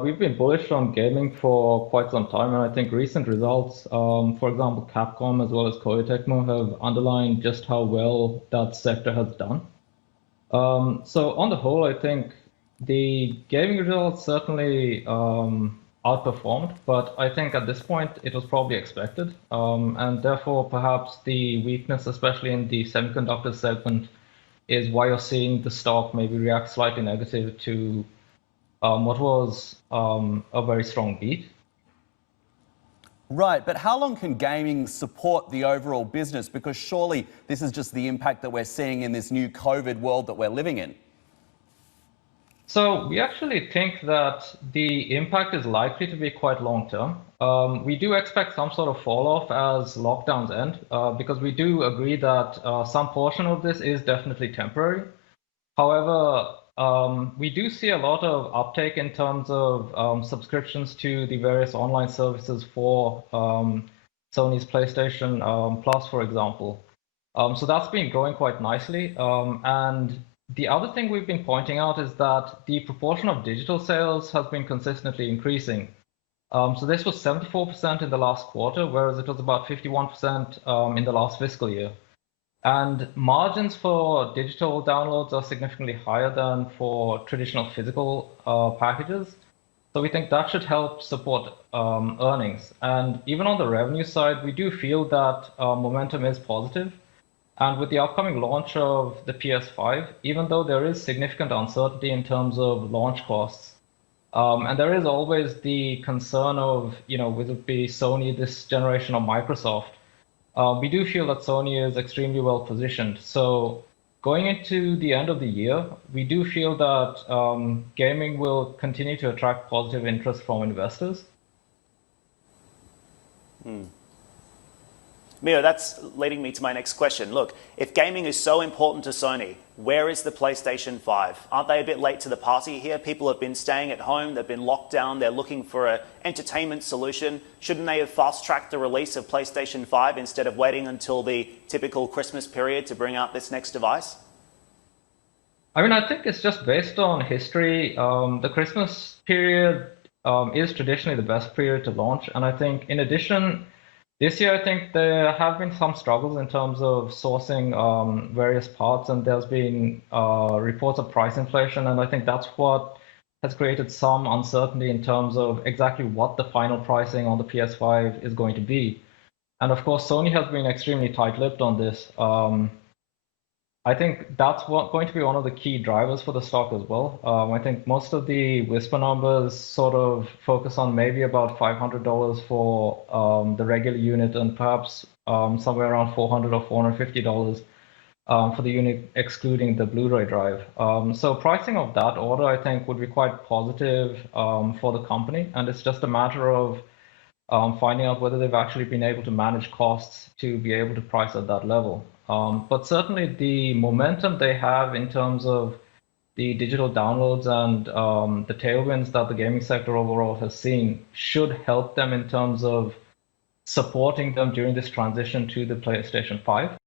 We've been bullish on gaming for quite some time, and I think recent results, for example, Capcom as well as Koei Tecmo, have underlined just how well that sector has done. So on the whole, I think the gaming results certainly outperformed, but I think at this point it was probably expected, and therefore perhaps the weakness, especially in the semiconductor segment, is why you're seeing the stock maybe react slightly negative to what was a very strong beat. Right, but how long can gaming support the overall business? Because surely this is just the impact that we're seeing in this new COVID world that we're living in. So we actually think that the impact is likely to be quite long term. We do expect some sort of fall off as lockdowns end, because we do agree that some portion of this is definitely temporary. However, we do see a lot of uptake in terms of subscriptions to the various online services for Sony's PlayStation Plus, for example. So that's been growing quite nicely. And the other thing we've been pointing out is that the proportion of digital sales has been consistently increasing. So this was 74% in the last quarter, whereas it was about 51% in the last fiscal year. And margins for digital downloads are significantly higher than for traditional physical packages. So we think that should help support earnings. And even on the revenue side, we do feel that momentum is positive. And with the upcoming launch of the PS5, even though there is significant uncertainty in terms of launch costs, and there is always the concern of, will it be Sony this generation or Microsoft? We do feel that Sony is extremely well positioned. So going into the end of the year, we do feel that gaming will continue to attract positive interest from investors. Mio, that's leading me to my next question. Look, if gaming is so important to Sony, where is the PlayStation 5? Aren't they a bit late to the party here? People have been staying at home, they've been locked down, they're looking for an entertainment solution. Shouldn't they have fast-tracked the release of PlayStation 5 instead of waiting until the typical Christmas period to bring out this next device? I mean, I think it's just based on history. The Christmas period is traditionally the best period to launch. And I think in addition, this year, I think there have been some struggles in terms of sourcing various parts, and there's been reports of price inflation, and I think that's what has created some uncertainty in terms of exactly what the final pricing on the PS5 is going to be. And of course, Sony has been extremely tight-lipped on this. I think that's going to be one of the key drivers for the stock as well. I think most of the whisper numbers sort of focus on maybe about $500 for the regular unit and perhaps somewhere around $400 or $450 for the unit excluding the Blu-ray drive. So pricing of that order, I think, would be quite positive for the company. And it's just a matter of finding out whether they've actually been able to manage costs to be able to price at that level. But certainly the momentum they have in terms of the digital downloads and the tailwinds that the gaming sector overall has seen should help them in terms of supporting them during this transition to the PlayStation 5.